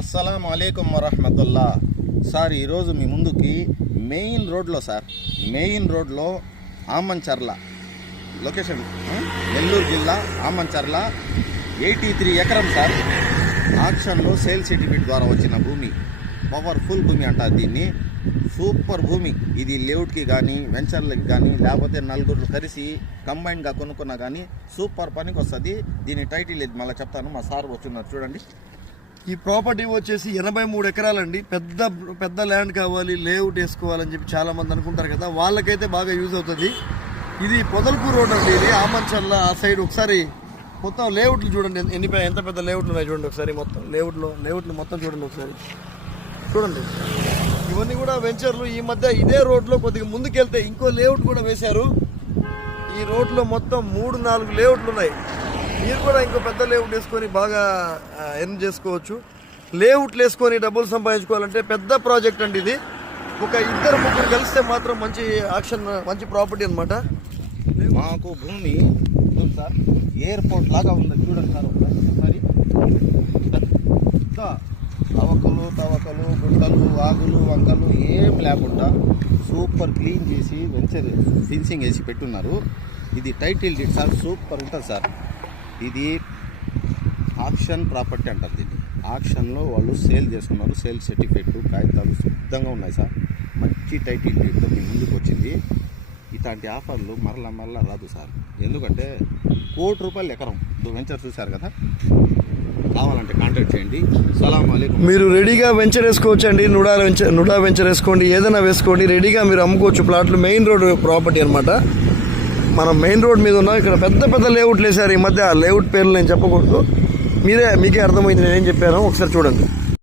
అస్సలాము అలైకుం వరహమతుల్లా. సార్ ఈరోజు మీ ముందుకి మెయిన్ రోడ్లో ఆమంచర్ల లొకేషన్, నెల్లూరు జిల్లా ఆమంచర్ల 83 ఎకరం సార్. ఆక్షన్లో సేల్ సర్టిఫికేట్ ద్వారా వచ్చిన భూమి, పవర్ఫుల్ భూమి అంటారు దీన్ని. సూపర్ భూమి ఇది. లేఅవుట్కి కానీ వెంచర్లకి కానీ లేకపోతే నలుగురు కలిసి కంబైన్గా కొనుక్కున్నా కానీ సూపర్ పనికి వస్తుంది. దీని టైటిల్ ఇది మళ్ళీ చెప్తాను, మా సార్ వచ్చున్నారు చూడండి. ఈ ప్రాపర్టీ వచ్చేసి 83 ఎకరాలండి. పెద్ద ల్యాండ్ కావాలి, లేఅవుట్ వేసుకోవాలని చెప్పి చాలా మంది అనుకుంటారు కదా, వాళ్ళకైతే బాగా యూజ్ అవుతుంది. ఇది పొదల్పూర్ రోడ్ అండి. ఇది ఆమంచర్ల ఆ సైడ్. ఒకసారి మొత్తం లేఅవుట్లు చూడండి, ఎంత పెద్ద లేఅవుట్లు ఉన్నాయి చూడండి. ఒకసారి మొత్తం లేఅవుట్లు మొత్తం చూడండి. ఒకసారి చూడండి, ఇవన్నీ కూడా వెంచర్లు. ఈ మధ్య ఇదే రోడ్లో కొద్దిగా ముందుకెళ్తే ఇంకో లేఅవుట్ కూడా వేశారు. ఈ రోడ్లో మొత్తం 3-4 లేఅవుట్లు ఉన్నాయి. మీరు కూడా ఇంకో పెద్ద లేఅవుట్ వేసుకొని బాగా ఎర్న్ చేసుకోవచ్చు. లేఅవుట్లు వేసుకొని డబ్బులు సంపాదించుకోవాలంటే పెద్ద ప్రాజెక్ట్ అండి ఇది. ఒక 2-3 కలిస్తే మాత్రం మంచి ఆక్షన్, మంచి ప్రాపర్టీ అనమాట. మాకు భూమి సార్ ఎయిర్పోర్ట్ లాగా ఉంది చూడండి సార్. ఒకసారి పెద్ద అవకలు తవకలు గుంటలు వాగులు వంకలు ఏం లేకుండా సూపర్ క్లీన్ చేసి వెంచర్ ఫిన్సింగ్ వేసి పెట్టున్నారు. ఇది టైటిల్ డీడ్ సార్, సూపర్ ఉంటుంది సార్. ఇది ఆక్షన్ ప్రాపర్టీ అంటారు దీన్ని. ఆక్షన్లో వాళ్ళు సేల్ చేసుకున్నారు. సేల్ సర్టిఫికేట్ కాగితాలు సిద్ధంగా ఉన్నాయి సార్. మంచి టైటిల్ డీడ్తో మీ ముందుకు వచ్చింది. ఇలాంటి ఆఫర్లు మరలా రాదు సార్. ఎందుకంటే ₹1,00,00,000 ఎకరం వెంచర్ చూశారు కదా. కావాలంటే కాంటాక్ట్ చేయండి. సలాం అలైకుం. మీరు రెడీగా వెంచర్ వేసుకోవచ్చు అండి. నుడా వెంచర్ వేసుకోండి, ఏదైనా వేసుకోండి. రెడీగా మీరు అమ్ముకోవచ్చు ప్లాట్లు. మెయిన్ రోడ్ ప్రాపర్టీ అనమాట. మనం మెయిన్ రోడ్ మీద ఉన్నాం. ఇక్కడ పెద్ద లేఅవుట్లు వేసారు ఈ మధ్య. ఆ లేఅవుట్ పేర్లు నేను చెప్పకూడదు, మీకే అర్థమైంది నేనేం చెప్పాను. ఒకసారి చూడండి.